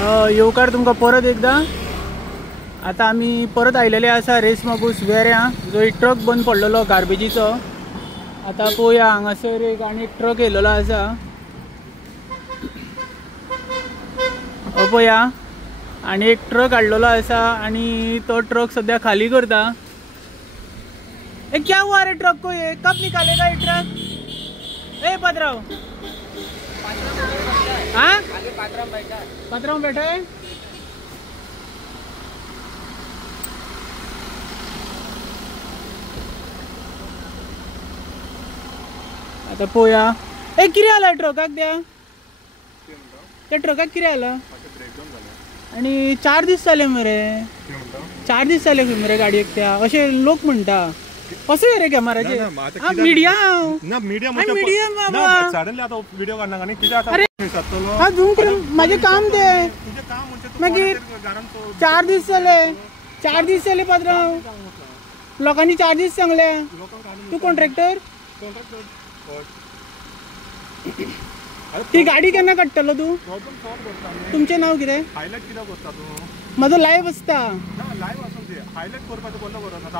येवकार तुमकां परत एकदा। आता आम्ही परत आयलेले आसा रेस मागूस वेऱ्यां, जो एक ट्रक बंद पडलेलो गार्बेजीचो। आता पळोवया, हांगासर एक आनी ट्रक येयलेलो आसा। पळोवया, आनी एक ट्रक हाडलेलो आसा आनी तो ट्रक सद्या खाली करता। क्या हुआ रे ट्रक को, ये कब निकालेगा ये ट्रक? ए पतराव, हाँ पतराव बैठा है। आता पळोवया, ए कितें जाला ट्रकाक त्या ट्रकाक कितें जाला? आणि 4 दीस जाले मरे, 4 दीस जाले मरे गाडयेक त्या, अशे लोक म्हणटा। असो रे कॅमेराचे मीडिया माझे काम ते मागीर 4 दीस जाले, 4 दीस जाले पात्रांव, लोकांनी 4 दीस सांगले। तू कॉन्ट्रॅक्टर? ती गाडी केन्ना काडटलो तू? तुमचे नाव कितें? माझं लाईव्ह असता,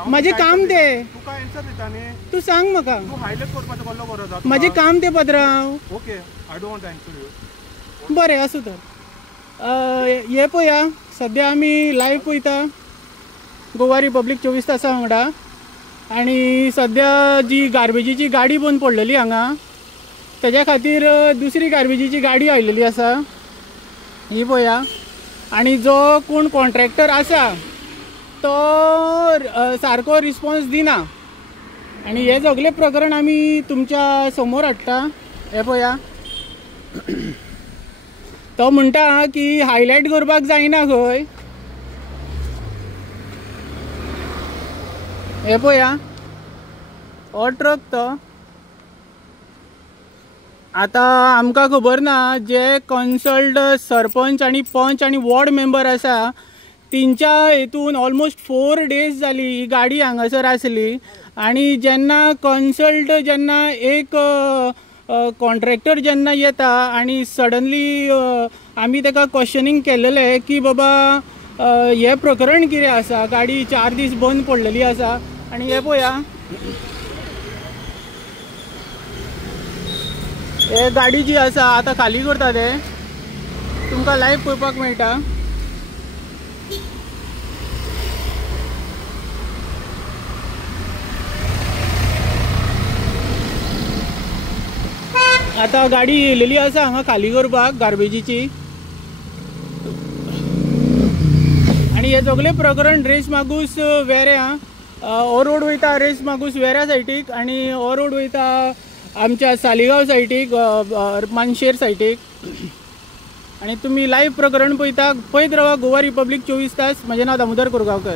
माझे काम ते। तू सांग म्हाका, माझे काम ते पत्रांव। बरें असो तर हे पळया, सद्या आमी लाईव्ह पळयता गोवा रिपब्लीक 24 तासां वांगडा। आणि सद्या जी गार्बेजीची गाडी बंद पडलेली हांगा, त्याच्या खातीर दुसरी गार्बेजीची गाडी आयलेली आसा, ही पळया। आणि जो कोण कॉन्ट्रॅक्टर आसा तो सारको रिस्पॉन्स दिना, आणि हे सगळे प्रकरण आमी तुमच्या समोर हाडटा। हे पळया, तो म्हणटा की हायलायट करपाक जायना खंय। हे पळया, हो ट्रक तो। आता आमकां खबर ना, जे कन्सल्ट सरपंच आणि पंच आणि वॉर्ड मेंबर आसा तिंच्या हेतून ऑलमोस्ट 4 डेज जाली ही गाडी हांगासर आसली। आणि जेन्ना कन्सल्ट, जेन्ना एक कॉन्ट्रॅक्टर जेन्ना येता आणि सडनली आमी ताका क्वेश्चनिंग केलेले की बाबा हे प्रकरण कितें आसा, गाडी 4 दीस बंद पडलेली आसा। आणि हे पळया, हे गाडी जी आसा आता खाली करता ते, तुमकां लाईव्ह पळोवपाक मेळटा। आता गाडी येयलेली आसा हांगा खाली करपाक गार्बेजीची। आणि हे सगळे प्रकरण रेस मागूस वेऱ्यां, हो रोड वयता रेस मागूस वेऱ्या सायडीक, आणि हो रोड वयता आमच्या सालिगांव सायडीक, मानशेर सायडीक। आणि तुम्ही लाईव्ह प्रकरण पळयता, पळयत रावा गोवा रिपब्लीक 24 तास। म्हजें नांव दामोदर कोरगांवकर।